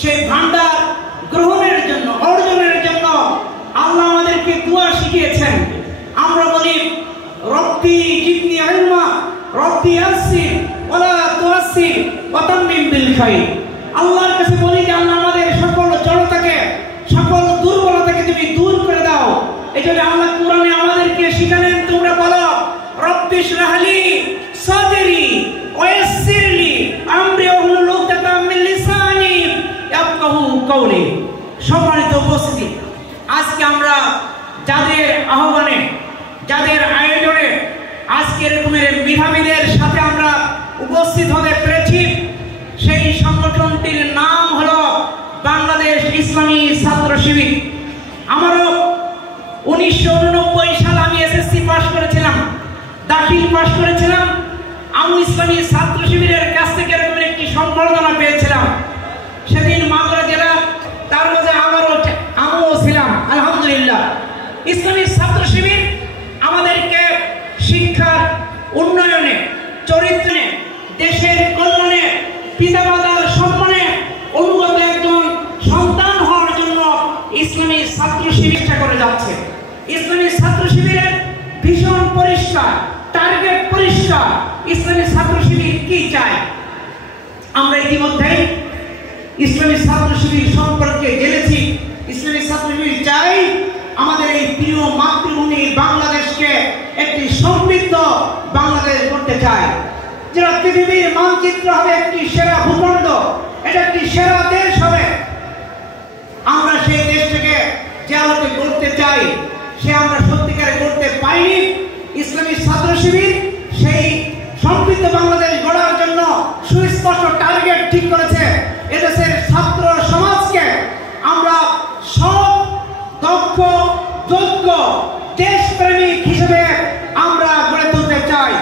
সেই ভান্ডার গ্রহণের জন্য, অর্জনের জন্য আল্লাহ আমাদেরকে দোয়া শিখিয়েছেন। আমরা বলি রব্বি জিদনি ইলমা, রব্বি ইয়াসসির ওয়ালা তুআসসির ওয়া তাম্মিম বিল খাইর। আল্লাহর কাছে বলি যে আল্লাহ আমাদের সকল জড়তাকে, সকল দুর্বলতাকে তুমি দূর করে দাও। এজন্য আল্লাহ কোরআনে আমাদেরকে শিখালেন, তোমরা বলো রব্বি ইশরাহ লি সাদরি ওয়া ইয়াসসির লি আমরি ওয়াহলুল উকদাতাম মিন লিসানি ইয়াফকাহু কওলি। সম্মানিত উপস্থিতি, আজকে আমরা যাদের আহ্বানে, যাদের আয়োজনে আজকে এরকমের মেধাবীদের সাথে আমরা উপস্থিত হতে পেরেছি, সেই সংগঠনটির নাম হলো বাংলাদেশ ইসলামী ছাত্র শিবির। আমারও 1989 সালে আমি এসএসসি পাস করেছিলাম, দাখিল পাস করেছিলাম। আমি ইসলামী ছাত্র শিবিরের কাছ থেকে এরকম একটি সম্বর্ধনা পেয়েছিলাম। সেদিন মাগুরা জেলা, তার মধ্যে আমিও ছিলাম। আলহামদুলিল্লাহ, ইসলামী ছাত্র শিবির আমাদেরকে শিক্ষার উন্নয়নে, চরিত্রে, দেশের কল্যাণে, পিতামাতার সম্মানে অনুগত একজন সন্তান হওয়ার জন্য ইসলামী ছাত্র শিবির চেষ্টা করে যাচ্ছে। ইসলামী ছাত্র শিবিরের ভীষণ পরিষ্কার, টার্গেট পরিষ্কার। ইসলামী ছাত্র শিবির কি চায় আমরা ইতিমধ্যে ইসলামী ছাত্র শিবির সম্পর্কে জেনেছি। ইসলামী ছাত্র শিবির চাই আমাদের এই প্রিয় মাতৃভূমি বাংলাদেশকে একটি সমৃদ্ধ বাংলাদেশ করতে চায়, যেটা পৃথিবীর মানচিত্র হবে একটি সেরা ভূখণ্ড, এটা একটি সেরা দেশ হবে। আমরা সেই দেশটাকে যে আলোকে করতে চাই, সে আমরা সত্যিকারে করতে পাইনি। ইসলামী ছাত্র শিবির সেই সমৃদ্ধ বাংলাদেশ গড়ার জন্য সুস্পষ্ট টার্গেট ঠিক করেছে। এদেশের ছাত্র সমাজকে আমরা সব দক্ষ, যোগ্য, দেশপ্রেমিক হিসেবে আমরা গড়ে তুলতে চাই।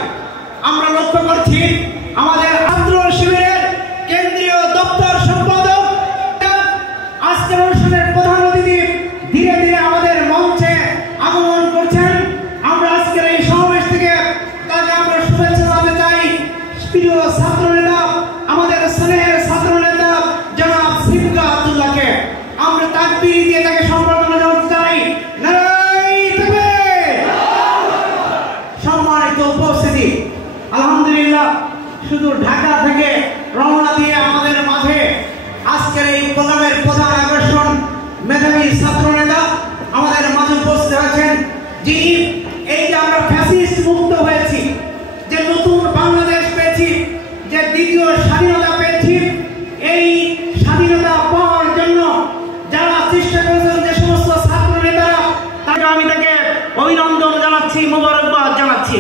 আমরা লক্ষ্য করছি আমাদের ছাত্র শিবিরের কেন্দ্রীয় দপ্তর সম্পাদক আজকের অনুষ্ঠানের প্রধান অতিথি ধীরে ধীরে আমাদের মঞ্চে আগমন করছেন। আমরা আজকের এই সমাবেশ থেকে তাকে আমরা শুভেচ্ছা জানাতে চাই। প্রিয় ছাত্র নেতা, আমাদের স্নেহের ছাত্র নেতা জনাব সিফকা আব্দুল্লাহকে আমরা তাকবীর দিয়ে তাকে সম্বর্ধনা জানাতে চাই। নারায়ে তাকবীর। সম্মানিত উপস্থিতি, আলহামদুলিল্লাহ, শুধু ঢাকা থেকে রওনা দিয়ে আমাদের মাঝে আজকের এই প্রোগ্রামের প্রধান আকর্ষণ মেধাবী ছাত্র নেতা আমাদের মাঝে উপস্থিত হয়েছেন, যিনি এই যে আমরা ফ্যাসিস্ট মুক্ত হয়েছি, যে নতুন বাংলাদেশ পেয়েছি, যে দ্বিতীয় স্বাধীনতা পেয়েছি, এই স্বাধীনতা পাওয়ার জন্য যারা চেষ্টা করেছেন, যে সমস্ত ছাত্র নেতারা, তাকে আমি তাকে অভিনন্দন জানাচ্ছি, মোবারকবাদ জানাচ্ছি।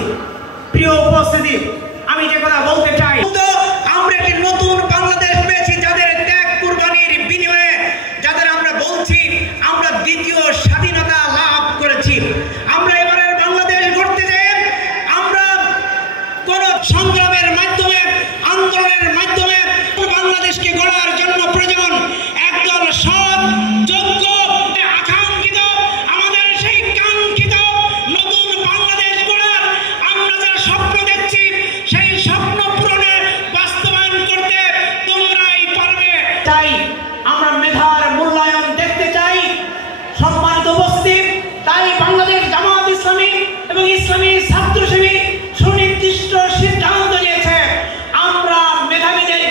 প্রিয় উপস্থিতি, আমি যে কথা বলতে চাই, আমরা একটি নতুন বাংলাদেশ পেয়েছি, যাদের ত্যাগ কুরবানির বিনিময়ে, যাদের আমরা বলছি আমরা দ্বিতীয় স্বাধীনতা লাভ করেছি। আমরা এবারের বাংলাদেশ গড়তে চাই। আমরা কোন সংগ্রামের মাধ্যমে, আন্দোলনের মাধ্যমে বাংলাদেশকে গড়ার জন্য প্রয়োজন একদল সৎ, যোগ্য, আকাঙ্ক্ষিত, আমাদের সেই কাঙ্ক্ষিত নতুন বাংলাদেশ গড়ার আমরা যা স্বপ্ন দেখছি, সেই স্বপ্ন পূরণে বাস্তবায়ন করতে তোমরাই পারবে। তাই আমরা মেধার মূল্যায়ন দেখতে চাই। সম্মানিত উপস্থিতি, তাই বাংলাদেশ জামাত ইসলামী এবং ইসলামী ছাত্র শিবির